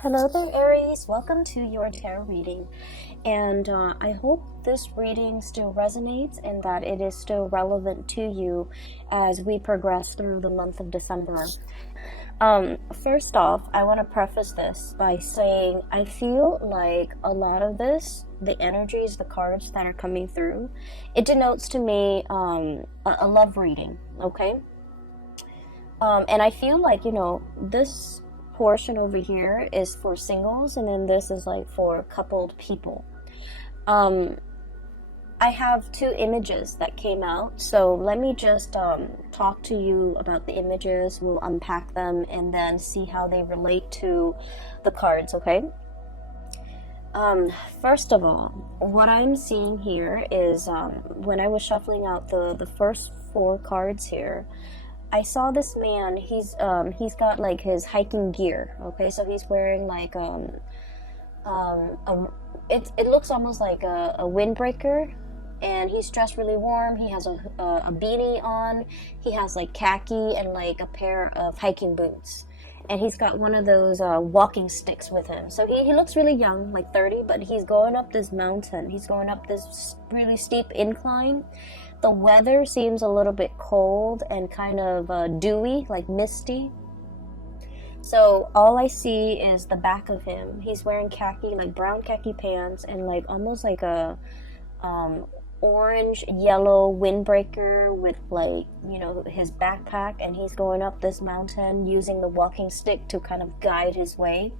Hello there, Aries. Welcome to your tarot reading. And I hope this reading still resonates and that it is still relevant to you as we progress through the month of December. First off, I want to preface this by saying I feel like a lot of this, the energies, the cards that are coming through, it denotes to me a love reading, okay? And I feel like, this portion over here is for singles, and then this is like for coupled people. I have two images that came out, so let me just talk to you about the images. We'll unpack them and then see how they relate to the cards, okay? First of all, what I'm seeing here is when I was shuffling out the first four cards here, I saw this man. He's got like his hiking gear. Okay, so he's wearing like it looks almost like a windbreaker, and he's dressed really warm. He has a beanie on. He has like khaki and like a pair of hiking boots, and he's got one of those walking sticks with him. So he looks really young, like 30, but he's going up this mountain. He's going up this really steep incline. The weather seems a little bit cold and kind of dewy, like misty. So all I see is the back of him. He's wearing khaki, like brown khaki pants, and like almost like a orange yellow windbreaker with like, his backpack, and he's going up this mountain using the walking stick to kind of guide his way.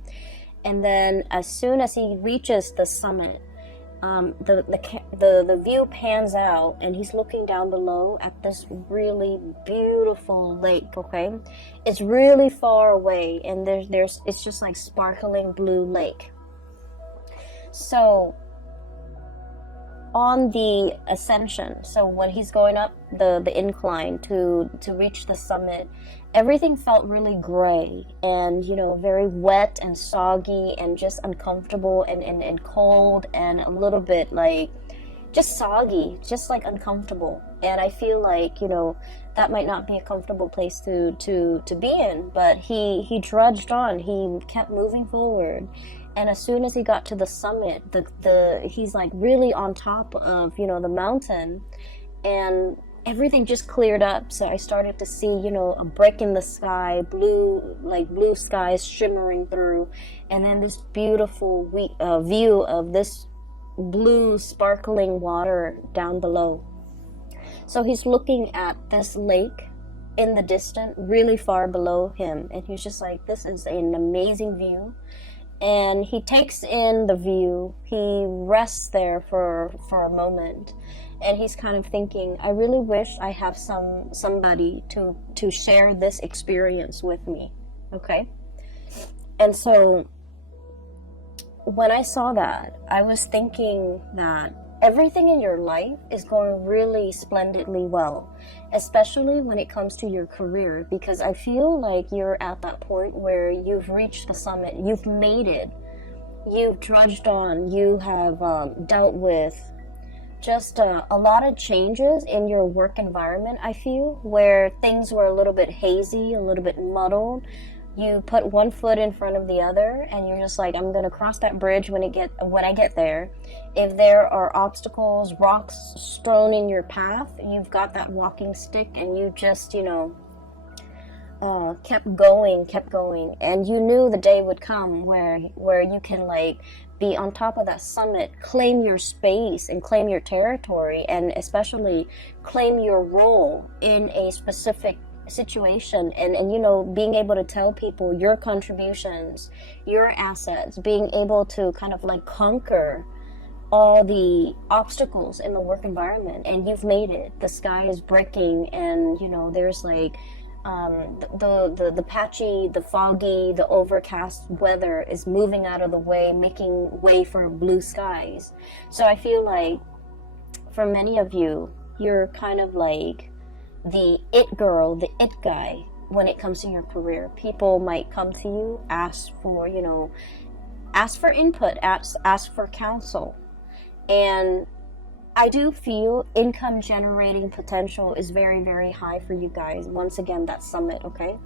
And then as soon as he reaches the summit, the view pans out, and he's looking down below at this really beautiful lake. Okay, it's really far away, and it's just like sparkling blue lake. So on the ascension, so when he's going up the incline to reach the summit, everything felt really gray and very wet and soggy and just uncomfortable and cold and a little bit like just soggy, just like uncomfortable. And I feel like that might not be a comfortable place to be in, but he trudged on. He kept moving forward. And as soon as he got to the summit, he's like really on top of, the mountain, and everything just cleared up. So I started to see, a break in the sky, blue skies shimmering through, and then this beautiful view of this blue sparkling water down below. So he's looking at this lake in the distance, really far below him, and he's just like, this is an amazing view. And he takes in the view. He rests there for a moment, and he's kind of thinking, I really wish I have somebody to share this experience with me. Okay? And so when I saw that, I was thinking that everything in your life is going really splendidly well, especially when it comes to your career, because I feel like you're at that point where you've reached the summit, you've made it, you've trudged on, you have dealt with just a lot of changes in your work environment. I feel where things were a little bit hazy, a little bit muddled. You put one foot in front of the other, and you're just like, I'm gonna cross that bridge when I get there. If there are obstacles, rocks strewn in your path, you've got that walking stick, and you just kept going, and you knew the day would come where you can like be on top of that summit, claim your space and claim your territory, and especially claim your role in a specific situation, and being able to tell people your contributions, your assets, being able to kind of like conquer all the obstacles in the work environment. And you've made it. The sky is breaking, and there's like the patchy, the foggy, the overcast weather is moving out of the way, making way for blue skies. So I feel like for many of you, you're kind of like the it girl, the it guy when it comes to your career. People might come to you, ask for input, ask for counsel. And I do feel income generating potential is very, very high for you guys. Once again, that summit, okay?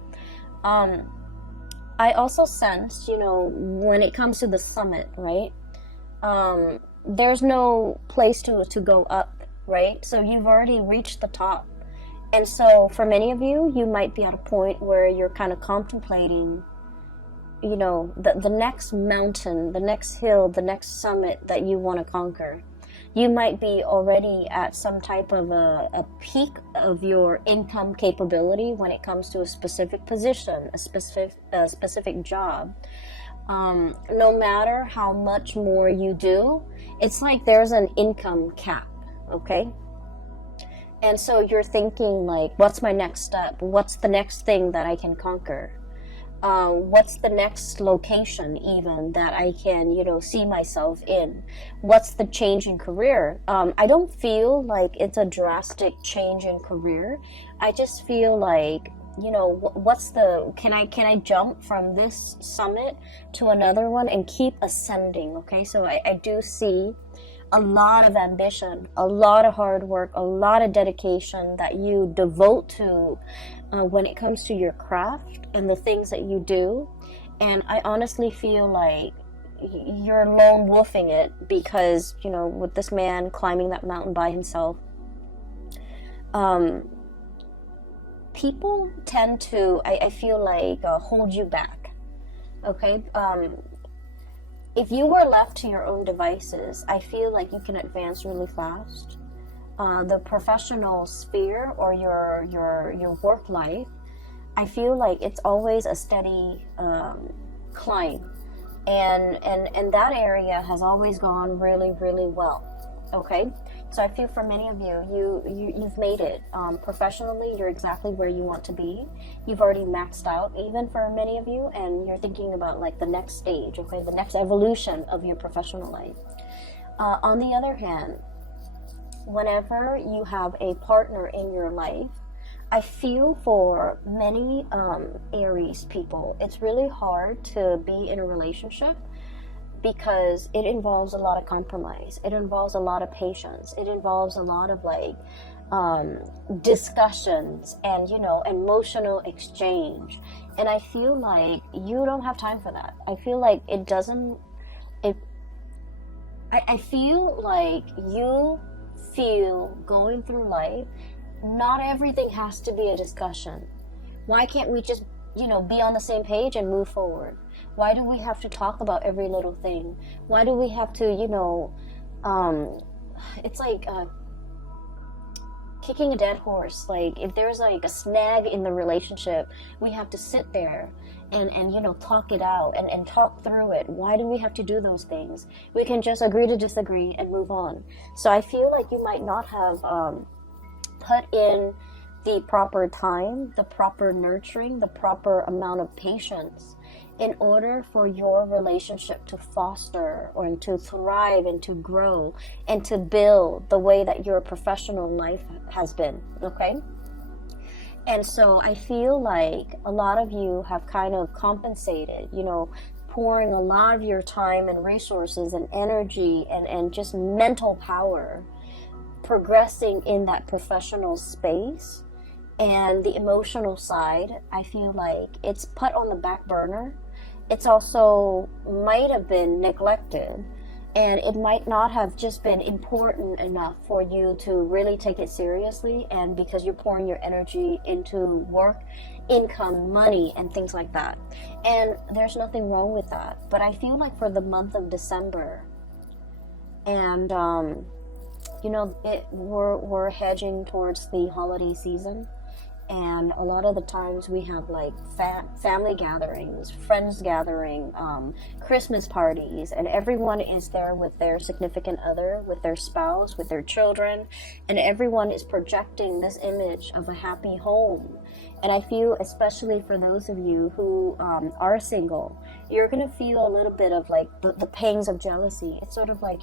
I also sense, when it comes to the summit, right? There's no place to go up, right? So you've already reached the top. And so for many of you, you might be at a point where you're kind of contemplating, the next mountain, the next hill, the next summit that you want to conquer. You might be already at some type of a peak of your income capability when it comes to a specific position, a specific job. No matter how much more you do, it's like there's an income cap, okay? And so you're thinking like, what's my next step? What's the next thing that I can conquer? What's the next location even that I can, see myself in? What's the change in career? I don't feel like it's a drastic change in career. I just feel like, can I jump from this summit to another one and keep ascending? Okay, so I do see a lot of ambition, a lot of hard work, a lot of dedication that you devote to when it comes to your craft and the things that you do. And I honestly feel like you're lone wolfing it because, with this man climbing that mountain by himself, people tend to, I feel like, hold you back. Okay? If you were left to your own devices, I feel like you can advance really fast. The professional sphere or your work life, I feel like it's always a steady climb, and that area has always gone really, really well. Okay, so I feel for many of you've made it. Professionally, you're exactly where you want to be. You've already maxed out, even for many of you, and you're thinking about like the next stage, okay, the next evolution of your professional life. On the other hand, whenever you have a partner in your life, I feel for many Aries people, it's really hard to be in a relationship because it involves a lot of compromise. It involves a lot of patience. It involves a lot of discussions and, emotional exchange. And I feel like you don't have time for that. I feel like I feel like you feel going through life, not everything has to be a discussion. Why can't we just, be on the same page and move forward? Why do we have to talk about every little thing? Why do we have to, it's like kicking a dead horse. Like if there's like a snag in the relationship, we have to sit there and talk it out and talk through it. Why do we have to do those things? We can just agree to disagree and move on. So I feel like you might not have put in the proper time, the proper nurturing, the proper amount of patience in order for your relationship to foster or to thrive and to grow and to build the way that your professional life has been, okay? And so I feel like a lot of you have kind of compensated, pouring a lot of your time and resources and energy and just mental power progressing in that professional space, and the emotional side, I feel like it's put on the back burner. It's also might have been neglected, and it might not have just been important enough for you to really take it seriously, and because you're pouring your energy into work, income, money, and things like that. And there's nothing wrong with that. But I feel like for the month of December, and we're hedging towards the holiday season, and a lot of the times we have like family gatherings, friends gathering, Christmas parties, and everyone is there with their significant other, with their spouse, with their children, and everyone is projecting this image of a happy home. And I feel, especially for those of you who are single, you're gonna feel a little bit of like the pangs of jealousy. It's sort of like,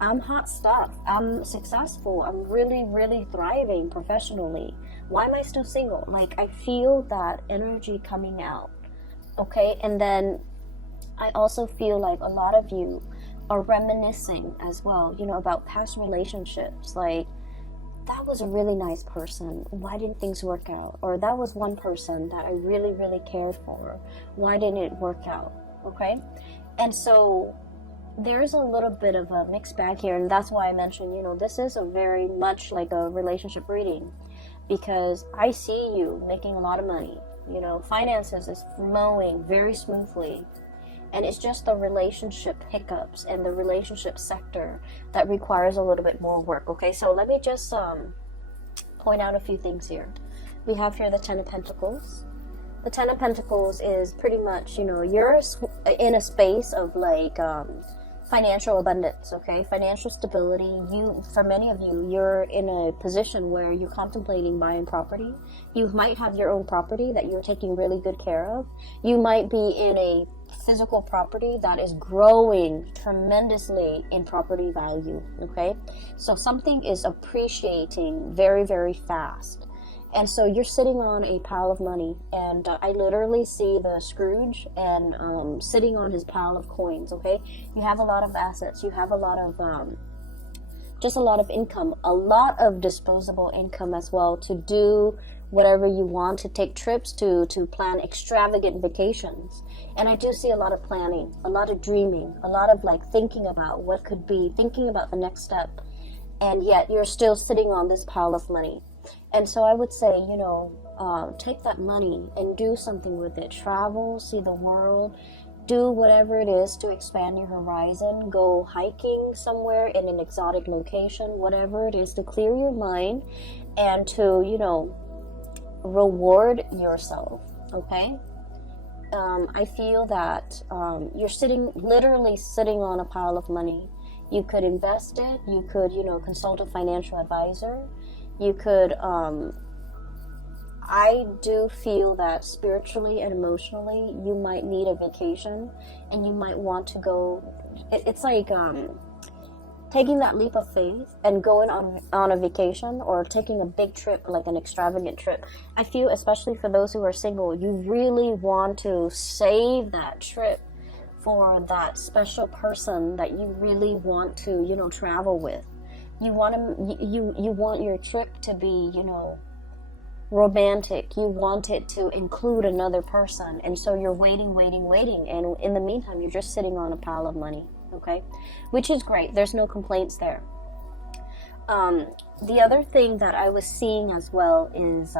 I'm hot stuff. I'm successful. I'm really, really thriving professionally. Why am I still single? Like, I feel that energy coming out. Okay? And then I also feel like a lot of you are reminiscing as well, about past relationships. Like, that was a really nice person. Why didn't things work out? Or that was one person that I really, really cared for. Why didn't it work out? Okay? And so there's a little bit of a mixed bag here. And that's why I mentioned, this is a very much like a relationship reading. Because I see you making a lot of money. Finances is flowing very smoothly. And it's just the relationship hiccups and the relationship sector that requires a little bit more work. Okay, so let me just point out a few things here. We have here the Ten of Pentacles. The Ten of Pentacles is pretty much, you're in a space of like financial abundance, okay? Financial stability. For many of you, you're in a position where you're contemplating buying property. You might have your own property that you're taking really good care of. You might be in a physical property that is growing tremendously in property value, okay? So something is appreciating very, very fast. And so you're sitting on a pile of money, and I literally see the Scrooge and sitting on his pile of coins, okay? You have a lot of assets. You have a lot of, just a lot of income, a lot of disposable income as well to do whatever you want, to take trips, to plan extravagant vacations. And I do see a lot of planning, a lot of dreaming, a lot of like thinking about what could be, thinking about the next step. And yet you're still sitting on this pile of money. And so I would say, take that money and do something with it. Travel, see the world, do whatever it is to expand your horizon. Go hiking somewhere in an exotic location, whatever it is to clear your mind and to, reward yourself, okay? I feel that you're literally sitting on a pile of money. You could invest it. You could, consult a financial advisor. You could, I do feel that spiritually and emotionally, you might need a vacation and you might want to go. It's like taking that leap of faith and going on a vacation or taking a big trip, like an extravagant trip. I feel, especially for those who are single, you really want to save that trip for that special person that you really want to, travel with. You want your trip to be, romantic. You want it to include another person. And so you're waiting. And in the meantime, you're just sitting on a pile of money, okay? Which is great. There's no complaints there. The other thing that I was seeing as well is,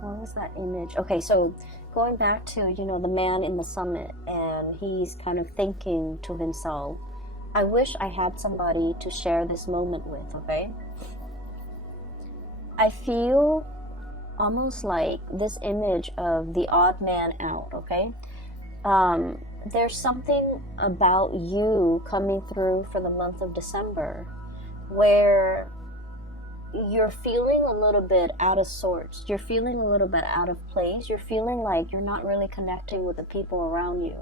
what was that image? Okay, so going back to, the man in the summit, and he's kind of thinking to himself, I wish I had somebody to share this moment with, okay? I feel almost like this image of the odd man out, okay? There's something about you coming through for the month of December where you're feeling a little bit out of sorts. You're feeling a little bit out of place. You're feeling like you're not really connecting with the people around you.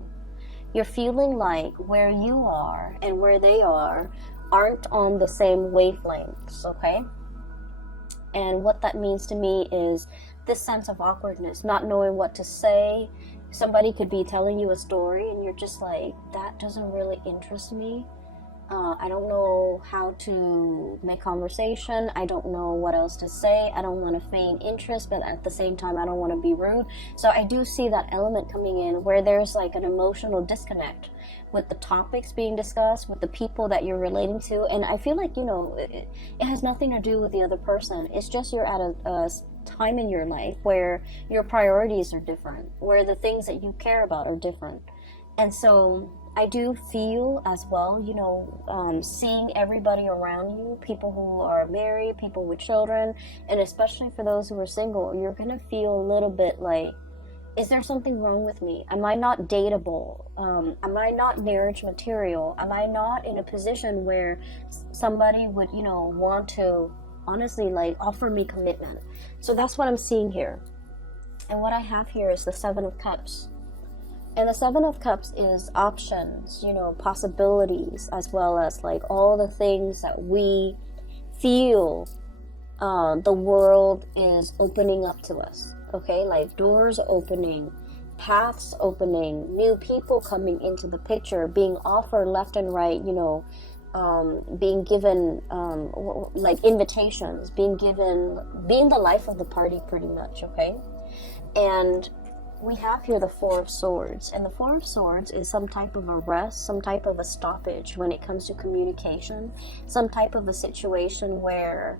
You're feeling like where you are and where they are aren't on the same wavelengths, okay? And what that means to me is this sense of awkwardness, not knowing what to say. Somebody could be telling you a story and you're just like, that doesn't really interest me. I don't know how to make conversation. I don't know what else to say. I don't want to feign interest, but at the same time, I don't want to be rude. So I do see that element coming in where there's like an emotional disconnect with the topics being discussed, with the people that you're relating to. And I feel like, it has nothing to do with the other person. It's just you're at a time in your life where your priorities are different, where the things that you care about are different. And so I do feel as well, seeing everybody around you, people who are married, people with children, and especially for those who are single, you're going to feel a little bit like, is there something wrong with me? Am I not dateable? Am I not marriage material? Am I not in a position where somebody would, want to honestly like offer me commitment? So that's what I'm seeing here. And what I have here is the Seven of Cups. And the Seven of Cups is options, possibilities, as well as like all the things that we feel the world is opening up to us. Okay, like doors opening, paths opening, new people coming into the picture, being offered left and right, being given like invitations, being the life of the party pretty much, okay? And we have here the Four of Swords, and the Four of Swords is some type of a rest, some type of a stoppage when it comes to communication, some type of a situation where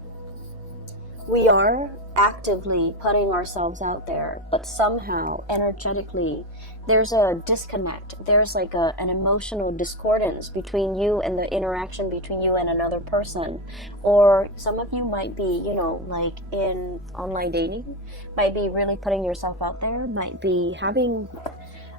we are actively putting ourselves out there, but somehow energetically there's a disconnect, there's like an emotional discordance between you and the interaction between you and another person. Or some of you might be, you know, like in online dating, might be really putting yourself out there, might be having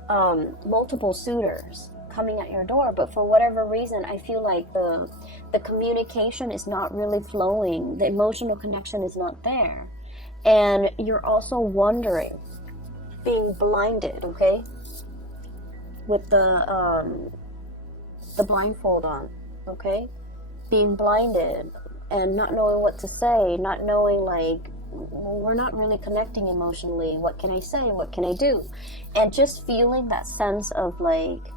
multiple suitors coming at your door, but for whatever reason I feel like the communication is not really flowing, the emotional connection is not there, and you're also wondering, being blinded, okay, with the blindfold on, okay, being blinded and not knowing what to say, not knowing, like, we're not really connecting emotionally, what can I say, what can I do, and just feeling that sense of like,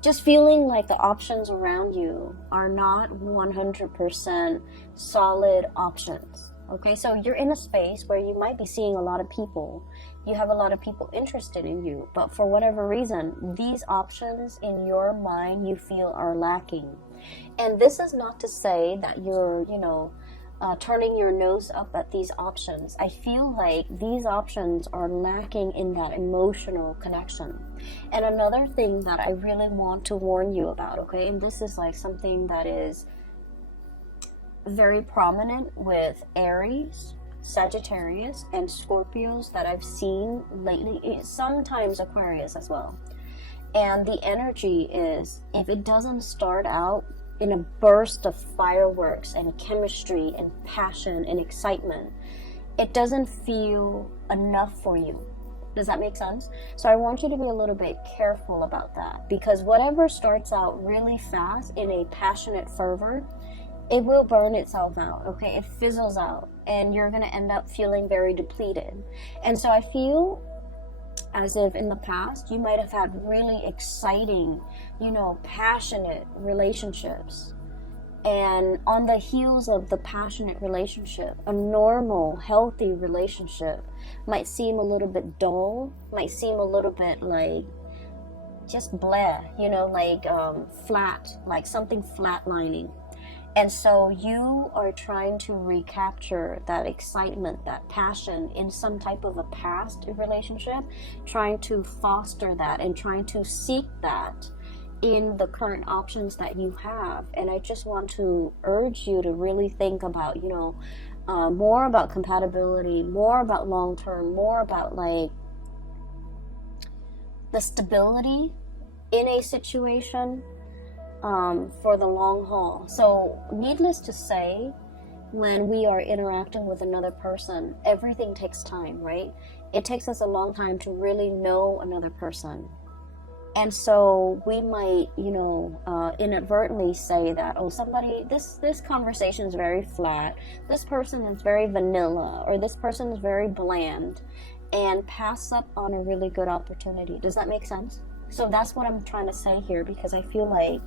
just feeling like the options around you are not 100% solid options. Okay, so you're in a space where you might be seeing a lot of people. You have a lot of people interested in you, but for whatever reason, these options in your mind you feel are lacking. And this is not to say that you're, you know, turning your nose up at these options. I feel like these options are lacking in that emotional connection. And another thing that I really want to warn you about, okay, and this is like something that is very prominent with Aries, Sagittarius, and Scorpios that I've seen lately, sometimes Aquarius as well. And the energy is, if it doesn't start out in a burst of fireworks and chemistry and passion and excitement, it doesn't feel enough for you. Does that make sense? So I want you to be a little bit careful about that, because whatever starts out really fast in a passionate fervor, it will burn itself out, okay? It fizzles out, and you're going to end up feeling very depleted. And so I feel as if in the past you might have had really exciting, you know, passionate relationships, and on the heels of the passionate relationship, a normal, healthy relationship might seem a little bit dull, might seem a little bit like just blah, you know, like flat, like something flatlining. And so you are trying to recapture that excitement, that passion in some type of a past relationship, trying to foster that and trying to seek that in the current options that you have. And I just want to urge you to really think about, you know, more about compatibility, more about long-term, more about like the stability in a situation, for the long haul. So needless to say, when we are interacting with another person, everything takes time, right? It takes us a long time to really know another person. And so we might, you know, inadvertently say that, oh, somebody, this conversation is very flat, this person is very vanilla, or this person is very bland, and pass up on a really good opportunity. Does that make sense? So that's what I'm trying to say here, because I feel like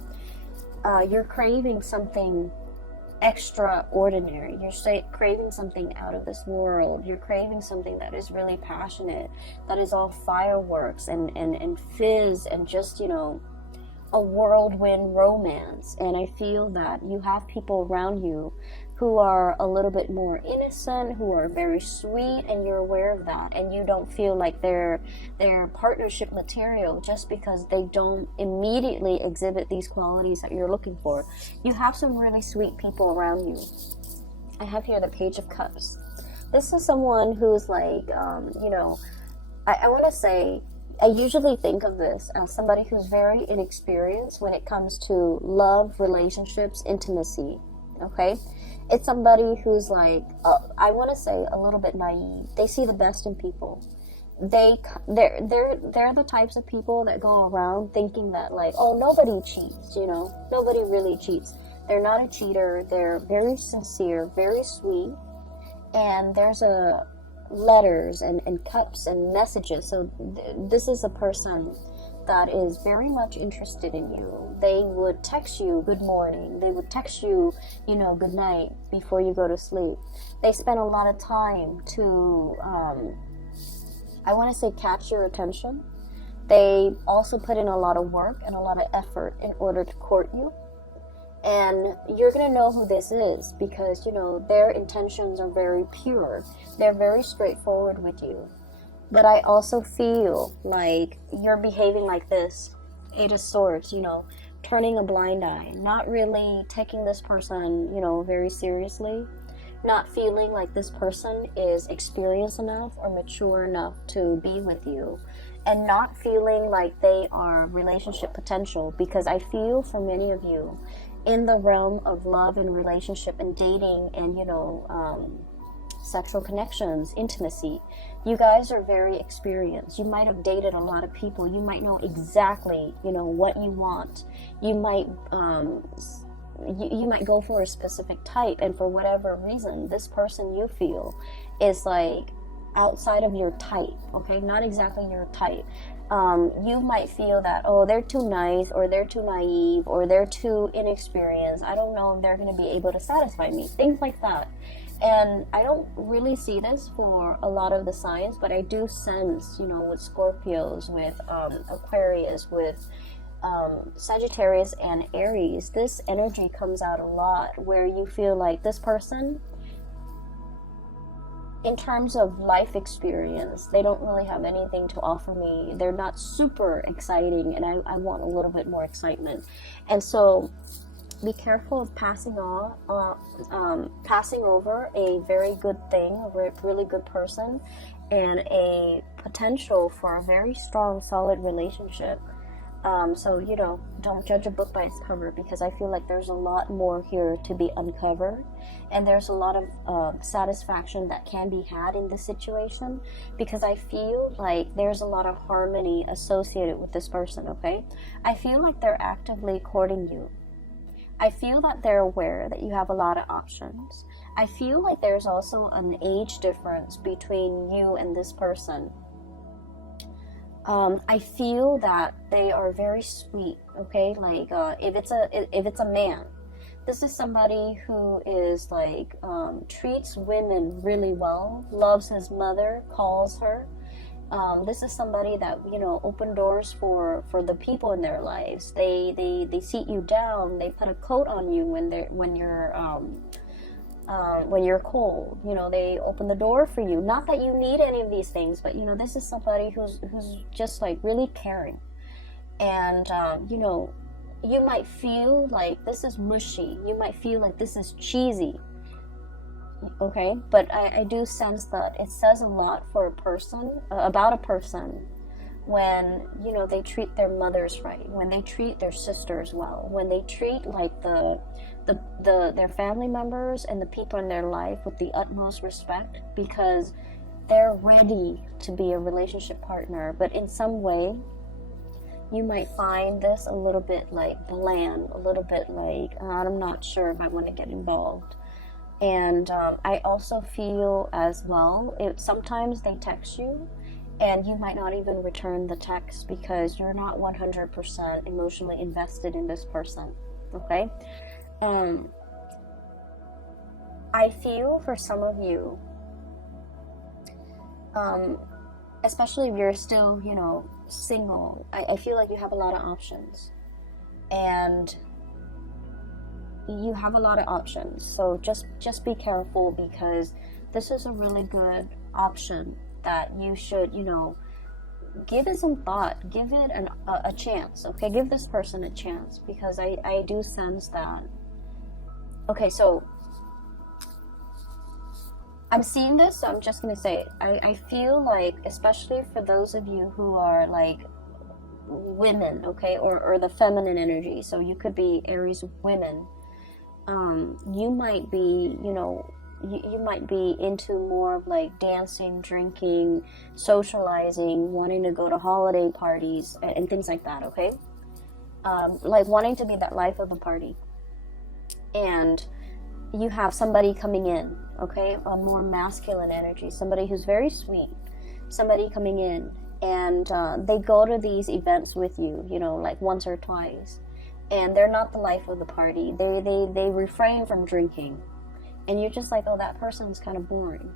you're craving something extraordinary. You're craving something out of this world. You're craving something that is really passionate, that is all fireworks and fizz and just, you know, a whirlwind romance. And I feel that you have people around you who are a little bit more innocent, who are very sweet, and you're aware of that, and you don't feel like they're partnership material just because they don't immediately exhibit these qualities that you're looking for. You have some really sweet people around you. I have here the Page of Cups. This is someone who's like, you know, I want to say, I usually think of this as somebody who's very inexperienced when it comes to love, relationships, intimacy, okay? It's somebody who's like, I want to say a little bit naive. They see the best in people. They're the types of people that go around thinking that like, oh, nobody cheats, you know, nobody really cheats. They're not a cheater. They're very sincere, very sweet, and there's letters and cups and messages. So this is a person that is very much interested in you. They would text you good morning. They would text you, you know, good night before you go to sleep. They spend a lot of time to, I want to say, catch your attention. They also put in a lot of work and a lot of effort in order to court you. And you're going to know who this is because, you know, their intentions are very pure. They're very straightforward with you. But I also feel like you're behaving like this, Eight of Swords, you know, turning a blind eye, not really taking this person, you know, very seriously, not feeling like this person is experienced enough or mature enough to be with you, and not feeling like they are relationship potential, because I feel for many of you in the realm of love and relationship and dating and, you know, sexual connections, intimacy, you guys are very experienced. You might have dated a lot of people. You might know exactly, you know, what you want. You might you might go for a specific type, and for whatever reason this person you feel is like outside of your type, okay, not exactly your type. You might feel that, oh, they're too nice, or they're too naive, or they're too inexperienced. I don't know if they're going to be able to satisfy me, things like that. And I don't really see this for a lot of the signs, but I do sense, you know, with Scorpios, with Aquarius, with Sagittarius and Aries, this energy comes out a lot where you feel like this person, in terms of life experience, they don't really have anything to offer me. They're not super exciting, and I want a little bit more excitement. And so be careful of passing over a very good thing, a really good person, and a potential for a very strong, solid relationship. So, you know, don't judge a book by its cover, because I feel like there's a lot more here to be uncovered, and there's a lot of satisfaction that can be had in this situation, because I feel like there's a lot of harmony associated with this person, okay? I feel like they're actively courting you. I feel that they're aware that you have a lot of options. I feel like there's also an age difference between you and this person. I feel that they are very sweet, okay? Like, if it's a man, this is somebody who is like, treats women really well, loves his mother, calls her. This is somebody that, you know, open doors for the people in their lives. They seat you down. They put a coat on you when you're cold. You know, they open the door for you. Not that you need any of these things, but, you know, this is somebody who's just like really caring. And you know, you might feel like this is mushy. You might feel like this is cheesy. Okay, but I do sense that it says a lot for a person, about a person, when, you know, they treat their mothers right, when they treat their sisters well, when they treat like their family members and the people in their life with the utmost respect, because they're ready to be a relationship partner. But in some way, you might find this a little bit like bland, a little bit like, I'm not sure if I want to get involved. And I also feel as well, sometimes they text you and you might not even return the text because you're not 100% emotionally invested in this person, okay? I feel for some of you, especially if you're still, you know, single, I feel like you have a lot of options. And you have a lot of options, so just be careful, because this is a really good option that you should, you know, give it some thought, give it a chance, okay? Give this person a chance, because I do sense that. Okay, so I'm seeing this, so I'm just gonna say it. I feel like, especially for those of you who are like women, okay, or the feminine energy, so you could be Aries women, you might be, you know, you might be into more of like dancing, drinking, socializing, wanting to go to holiday parties and things like that, okay? Like wanting to be that life of the party. And you have somebody coming in, okay? A more masculine energy, somebody who's very sweet, somebody coming in, and they go to these events with you, you know, like once or twice, and they're not the life of the party. They refrain from drinking, and you're just like, oh, that person's kind of boring.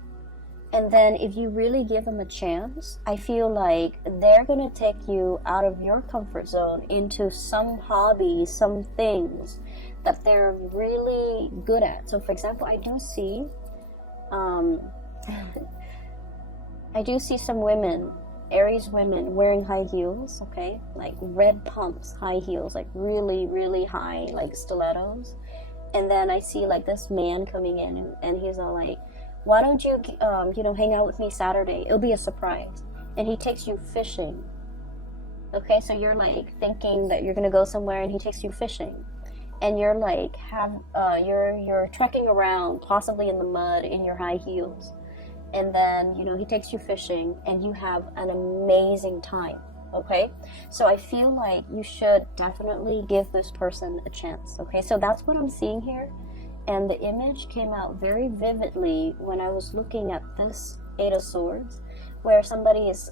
And then if you really give them a chance, I feel like they're going to take you out of your comfort zone into some hobbies, some things that they're really good at. So for example, I do see some women, Aries women, wearing high heels, okay? Like red pumps, high heels, like really, really high, like stilettos. And then I see like this man coming in, and he's all like, why don't you, hang out with me Saturday? It'll be a surprise. And he takes you fishing. Okay, so you're like thinking that you're gonna go somewhere, and he takes you fishing. And you're like, you're trekking around, possibly in the mud, in your high heels. And then, he takes you fishing, and you have an amazing time. Okay, so I feel like you should definitely give this person a chance. Okay, so that's what I'm seeing here. And the image came out very vividly when I was looking at this Eight of Swords, where somebody is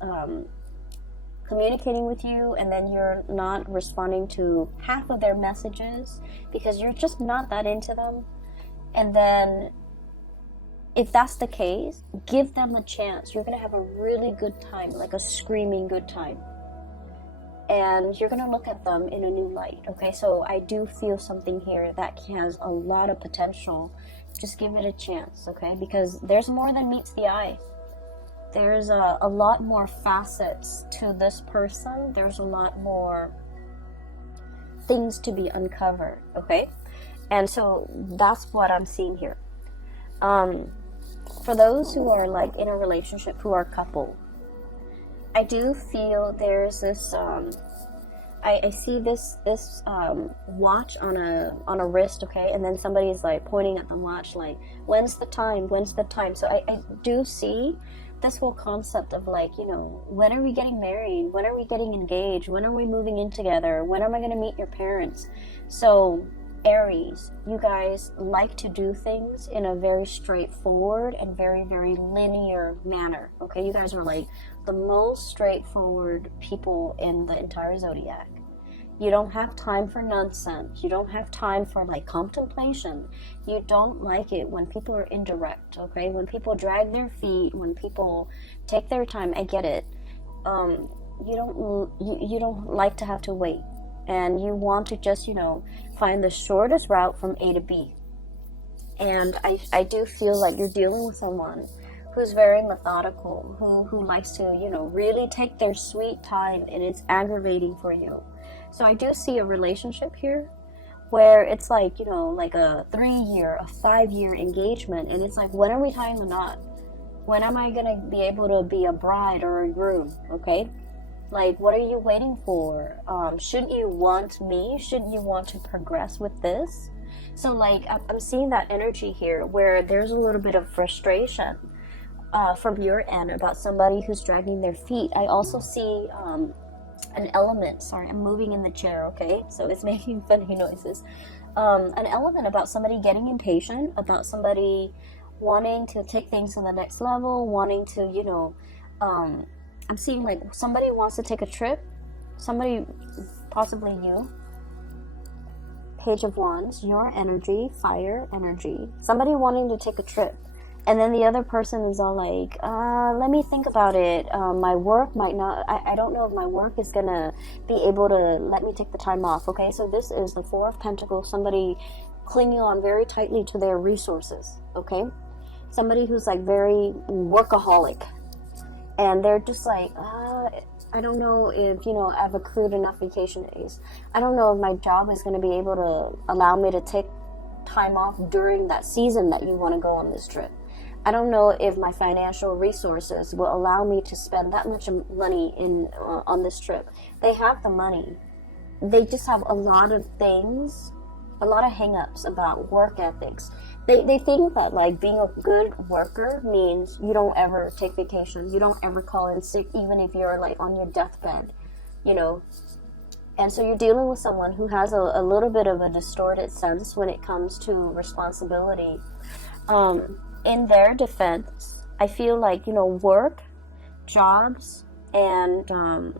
communicating with you, and then you're not responding to half of their messages because you're just not that into them. And then if that's the case, give them a chance. You're going to have a really good time, like a screaming good time. And you're going to look at them in a new light, okay? So I do feel something here that has a lot of potential. Just give it a chance, okay? Because there's more than meets the eye. There's a lot more facets to this person. There's a lot more things to be uncovered, okay? And so that's what I'm seeing here. For those who are like in a relationship, who are coupled, I do feel there's this I see this watch on a wrist, okay, and then somebody's like pointing at the watch like, when's the time, so I do see this whole concept of like, when are we getting married, when are we getting engaged, when are we moving in together, when am I going to meet your parents? So Aries, you guys like to do things in a very straightforward and very, very linear manner, okay? You guys are like the most straightforward people in the entire zodiac. You don't have time for nonsense. You don't have time for like contemplation. You don't like it when people are indirect, okay? When people drag their feet, when people take their time, I get it. You don't like to have to wait. And you want to just, find the shortest route from A to B. And I do feel like you're dealing with someone who's very methodical, who likes to, really take their sweet time, and it's aggravating for you. So I do see a relationship here where it's like, like a 3-year, a 5-year engagement, and it's like, when are we tying the knot? When am I going to be able to be a bride or a groom, okay? Like, what are you waiting for? Shouldn't you want me? Shouldn't you want to progress with this? So, like, I'm seeing that energy here where there's a little bit of frustration from your end about somebody who's dragging their feet. I also see an element. Sorry, I'm moving in the chair, okay? So it's making funny noises. An element about somebody getting impatient, about somebody wanting to take things to the next level, wanting to, I'm seeing like somebody wants to take a trip, somebody, possibly you, Page of Wands, your energy, fire energy, somebody wanting to take a trip, and then the other person is all like, let me think about it, my work might not, I don't know if my work is gonna be able to let me take the time off, okay? So this is the Four of Pentacles, somebody clinging on very tightly to their resources, okay? Somebody who's like very workaholic, and they're just like, I don't know if, I've accrued enough vacation days. I don't know if my job is going to be able to allow me to take time off during that season that you want to go on this trip. I don't know if my financial resources will allow me to spend that much money on this trip. They have the money. They just have a lot of things, a lot of hang-ups about work ethics. They think that like being a good worker means you don't ever take vacation, you don't ever call in sick, even if you're like on your deathbed, And so you're dealing with someone who has a little bit of a distorted sense when it comes to responsibility. In their defense, I feel like, work, jobs, And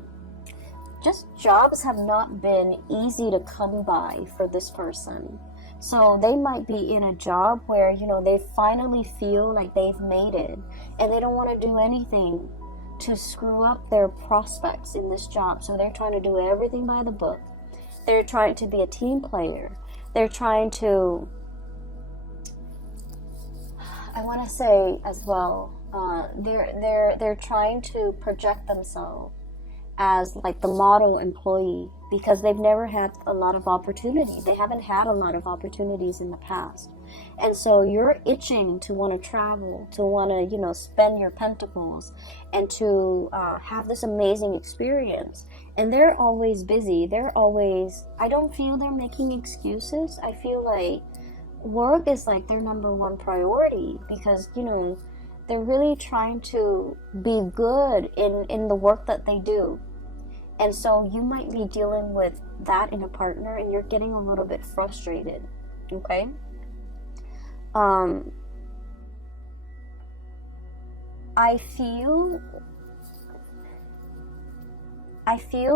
just jobs have not been easy to come by for this person. So they might be in a job where, you know, they finally feel like they've made it, and they don't want to do anything to screw up their prospects in this job. So they're trying to do everything by the book. They're trying to be a team player. They're trying to, I want to say as well, they're trying to project themselves as like the model employee, because they've never had a lot of opportunity. They haven't had a lot of opportunities in the past. And so you're itching to want to travel, to want to, you know, spend your pentacles and to have this amazing experience. And they're always busy. They're always, I don't feel they're making excuses. I feel like work is like their number one priority, because, you know, they're really trying to be good in the work that they do. And so you might be dealing with that in a partner, and you're getting a little bit frustrated, okay? I feel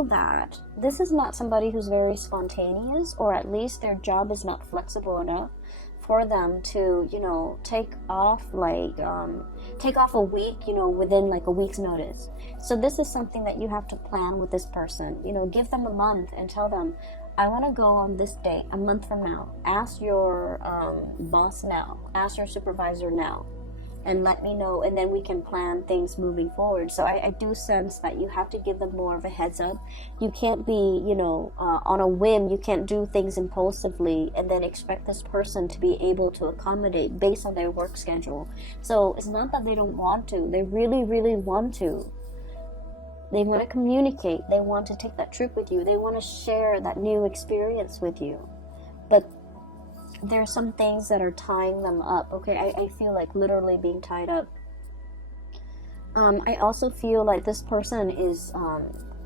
that this is not somebody who's very spontaneous, or at least their job is not flexible enough for them to, you know, take off a week, you know, within like a week's notice. So this is something that you have to plan with this person. You know, give them a month and tell them, I want to go on this date, a month from now. Ask your boss now, ask your supervisor now, and let me know, and then we can plan things moving forward. So I do sense that you have to give them more of a heads up. You can't be, you know, on a whim. You can't do things impulsively and then expect this person to be able to accommodate based on their work schedule. So it's not that they don't want to. They really, really want to. They want to communicate. They want to take that trip with you. They want to share that new experience with you. But there are some things that are tying them up, okay? I feel like literally being tied up. I also feel like this person is,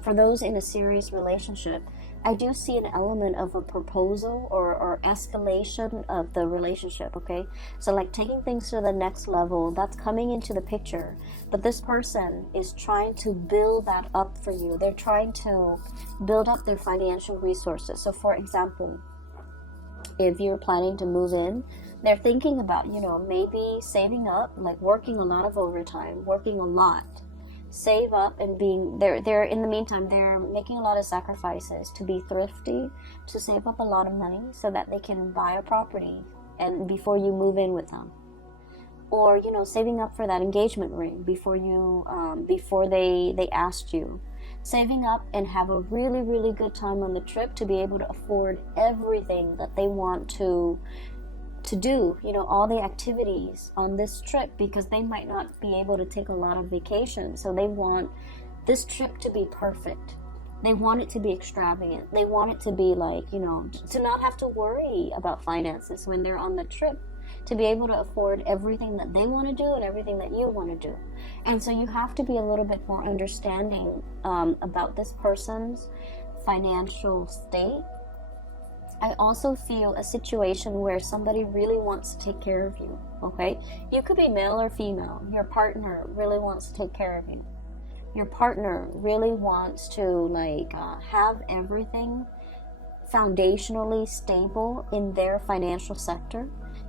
for those in a serious relationship, I do see an element of a proposal or escalation of the relationship, okay? So like taking things to the next level, that's coming into the picture. But this person is trying to build that up for you. They're trying to build up their financial resources. So for example, if you're planning to move in, they're thinking about, you know, maybe saving up, like working a lot of overtime, working a lot, save up, and being they're in the meantime, they're making a lot of sacrifices to be thrifty, to save up a lot of money so that they can buy a property and before you move in with them. Or, you know, saving up for that engagement ring before you before they asked you. Saving up and have a really, really good time on the trip to be able to afford everything that they want to do, you know, all the activities on this trip, because they might not be able to take a lot of vacation. So they want this trip to be perfect. They want it to be extravagant. They want it to be like, you know, to not have to worry about finances when they're on the trip, to be able to afford everything that they want to do and everything that you want to do. And so you have to be a little bit more understanding about this person's financial state. I also feel a situation where somebody really wants to take care of you, okay? You could be male or female. Your partner really wants to take care of you. Your partner really wants to like have everything foundationally stable in their financial sector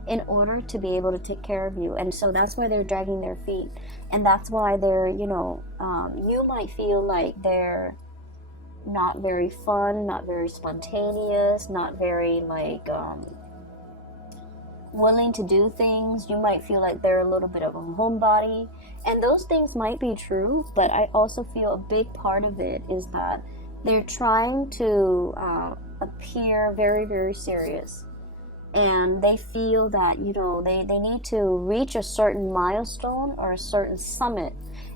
in order to be able to take care of you. And so that's why they're dragging their feet. And that's why they're, you know, you might feel like they're not very fun, not very spontaneous, not very like willing to do things. You might feel like they're a little bit of a homebody. And those things might be true, but I also feel a big part of it is that they're trying to appear very, very serious. And they feel that, you know, they need to reach a certain milestone or a certain summit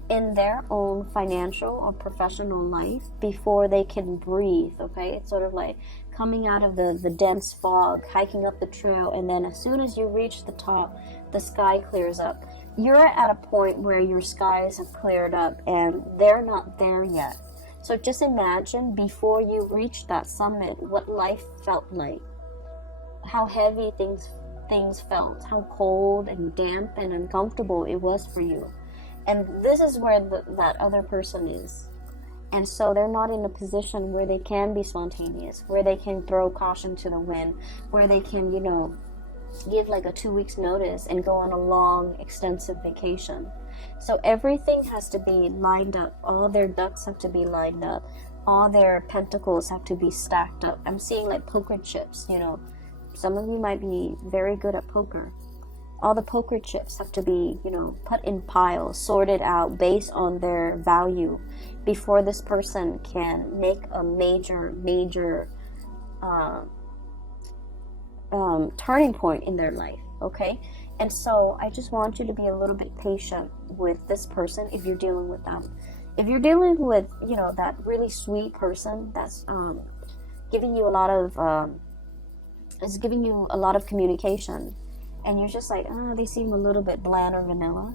in their own financial or professional life before they can breathe, okay? It's sort of like coming out of the dense fog, hiking up the trail, and then as soon as you reach the top, the sky clears up. You're at a point where your skies have cleared up and they're not there yet. So just imagine before you reach that summit what life felt like. How heavy things felt, how cold and damp and uncomfortable it was for you. And this is where that other person is. And so they're not in a position where they can be spontaneous, where they can throw caution to the wind, where they can, you know, give like a 2 weeks notice and go on a long, extensive vacation. So everything has to be lined up. All their ducks have to be lined up. All their pentacles have to be stacked up. I'm seeing like poker chips, you know. Some of you might be very good at poker. All the poker chips have to be, you know, put in piles, sorted out based on their value before this person can make a major turning point in their life, okay? And so I just want you to be a little bit patient with this person if you're dealing with them. If you're dealing with, you know, that really sweet person that's giving you a lot of is giving you a lot of communication, and you're just like, oh, they seem a little bit bland or vanilla,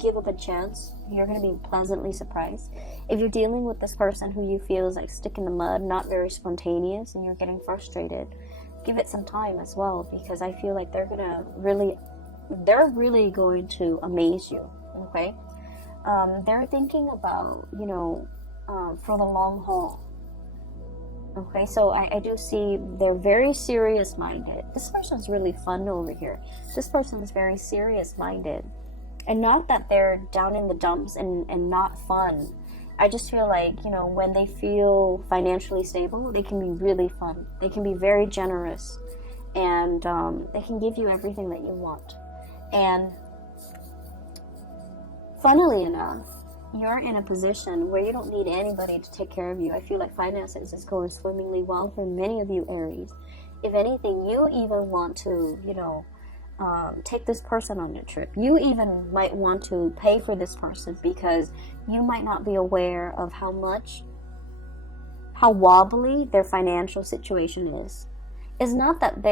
give them a chance. You're going to be pleasantly surprised. If you're dealing with this person who you feel is like stick in the mud, not very spontaneous, and you're getting frustrated, give it some time as well, because I feel like they're really going to amaze you, okay? They're thinking about, you know, for the long haul. Okay, so I do see they're very serious-minded. This person's really fun over here. This person is very serious-minded. And not that they're down in the dumps and not fun. I just feel like, you know, when they feel financially stable, they can be really fun. They can be very generous. And they can give you everything that you want. And funnily enough, you're in a position where you don't need anybody to take care of you. I feel like finances is going swimmingly well for many of you Aries. If anything, you even want to, you know, take this person on your trip. You even might want to pay for this person because you might not be aware of how wobbly their financial situation is. It's not that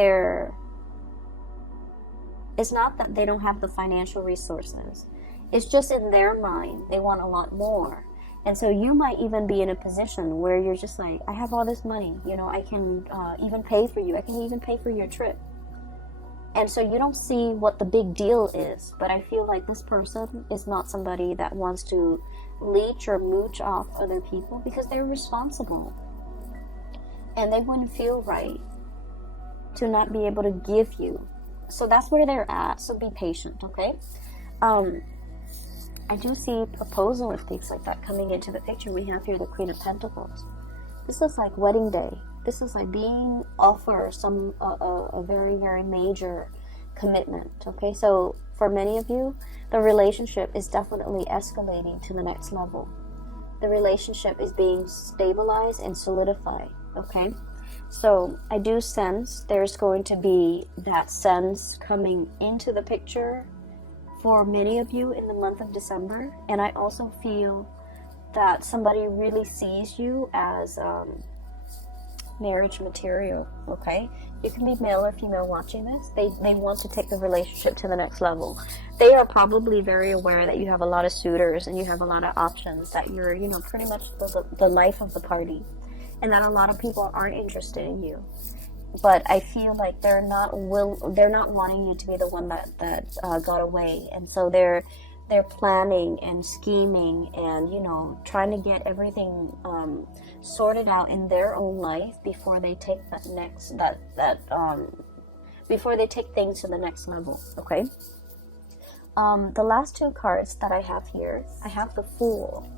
they don't have the financial resources. It's just in their mind, they want a lot more. And so you might even be in a position where you're just like, I have all this money, you know, I can even pay for you. I can even pay for your trip. And so you don't see what the big deal is. But I feel like this person is not somebody that wants to leech or mooch off other people because they're responsible. And they wouldn't feel right to not be able to give you. So that's where they're at. So be patient, okay? I do see proposal and things like that coming into the picture. We have here the Queen of Pentacles. This is like wedding day. This is like being offered a very, very major commitment. Okay, so for many of you, the relationship is definitely escalating to the next level. The relationship is being stabilized and solidified. Okay, so I do sense there's going to be that sense coming into the picture for many of you in the month of December. And I also feel that somebody really sees you as marriage material, okay? You can be male or female watching this. They want to take the relationship to the next level. They are probably very aware that you have a lot of suitors and you have a lot of options, that you're, you know, pretty much the life of the party, and that a lot of people aren't interested in you. But I feel like they're not wanting you to be the one that got away, and so they're planning and scheming and, you know, trying to get everything sorted out in their own life before they take before they take things to the next level. Okay. The last two cards that I have here, I have the Fool,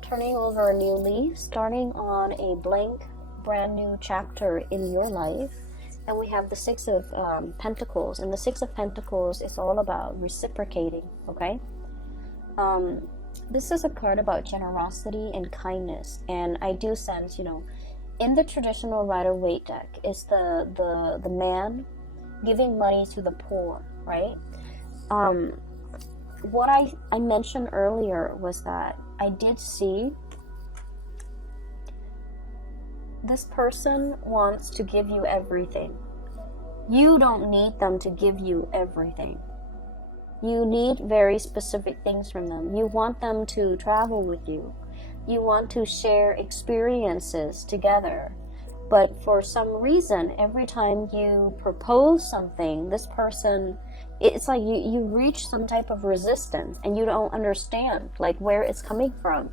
turning over a new leaf, starting on a blank brand new chapter in your life. And we have the Six of Pentacles, and the Six of Pentacles is all about reciprocating. Okay, this is a card about generosity and kindness, and I do sense, you know, in the traditional Rider-Waite deck is the man giving money to the poor, right? What I mentioned earlier was that I did see this person wants to give you everything. You don't need them to give you everything. You need very specific things from them. You want them to travel with you. You want to share experiences together. But for some reason, every time you propose something, this person, it's like you reach some type of resistance and you don't understand like where it's coming from.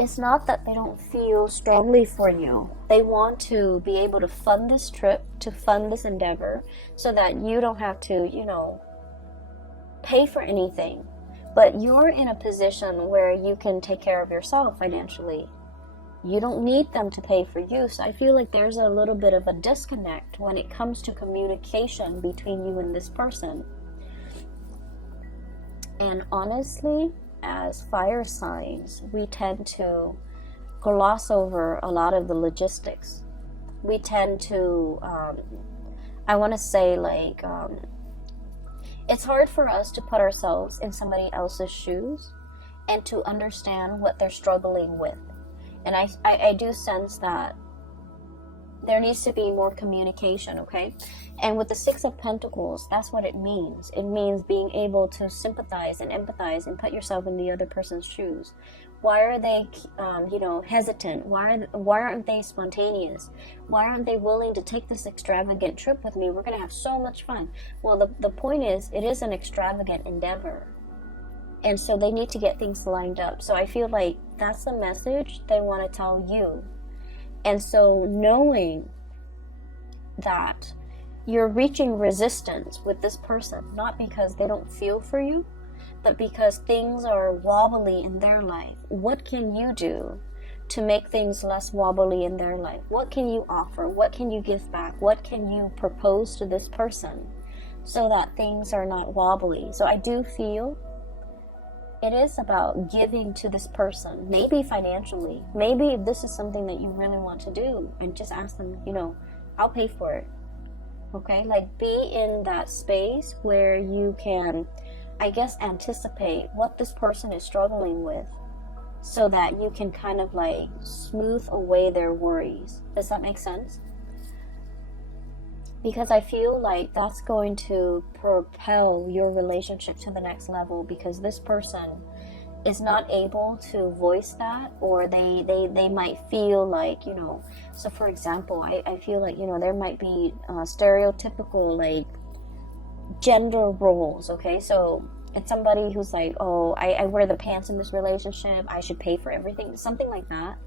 it's not that they don't feel strongly for you. They want to be able to fund this trip, to fund this endeavor, so that you don't have to, you know, pay for anything. But you're in a position where you can take care of yourself financially. You don't need them to pay for you. So I feel like there's a little bit of a disconnect when it comes to communication between you and this person. And honestly, as fire signs, we tend to gloss over a lot of the logistics. We tend to, I want to say, like, it's hard for us to put ourselves in somebody else's shoes and to understand what they're struggling with. And I do sense that there needs to be more communication, okay? And with the Six of Pentacles, that's what it means. It means being able to sympathize and empathize and put yourself in the other person's shoes. Why are they, hesitant? Why aren't they spontaneous? Why aren't they willing to take this extravagant trip with me? We're going to have so much fun. Well, the point is, it is an extravagant endeavor. And so they need to get things lined up. So I feel like that's the message they want to tell you. And so knowing that you're reaching resistance with this person, not because they don't feel for you, but because things are wobbly in their life. What can you do to make things less wobbly in their life? What can you offer? What can you give back? What can you propose to this person so that things are not wobbly? So I do feel it is about giving to this person, maybe financially. Maybe if this is something that you really want to do, and just ask them, I'll pay for it. Okay? Like, be in that space where you can, I guess, anticipate what this person is struggling with so that you can kind of like smooth away their worries. Does that make sense? Because I feel like that's going to propel your relationship to the next level, because this person is not able to voice that, or they might feel like, so for example, I feel like, there might be stereotypical like gender roles, okay? So it's somebody who's like, oh, I wear the pants in this relationship, I should pay for everything, something like that.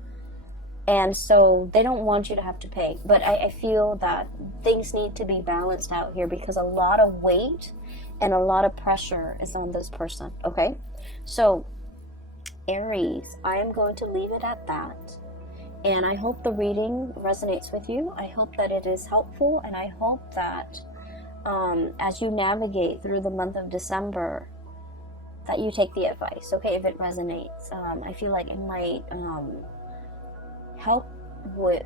And so they don't want you to have to pay. But I feel that things need to be balanced out here, because a lot of weight and a lot of pressure is on this person, okay? So, Aries, I am going to leave it at that. And I hope the reading resonates with you. I hope that it is helpful. And I hope that as you navigate through the month of December, that you take the advice, okay, if it resonates. I feel like it might... help with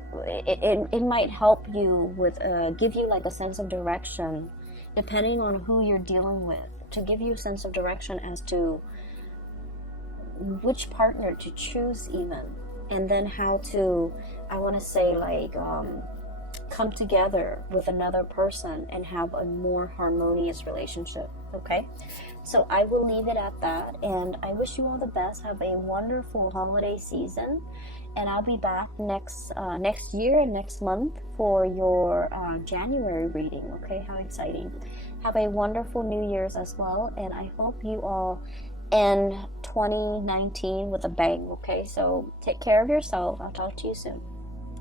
it might help you with give you like a sense of direction, depending on who you're dealing with, to give you a sense of direction as to which partner to choose even, and then how to, I want to say, like come together with another person and have a more harmonious relationship. Okay, so I will leave it at that, and I wish you all the best. Have a wonderful holiday season, and I'll be back next year and next month for your January reading. Okay, how exciting. Have a wonderful New Year's as well, and I hope you all end 2019 with a bang. Okay, so take care of yourself. I'll talk to you soon.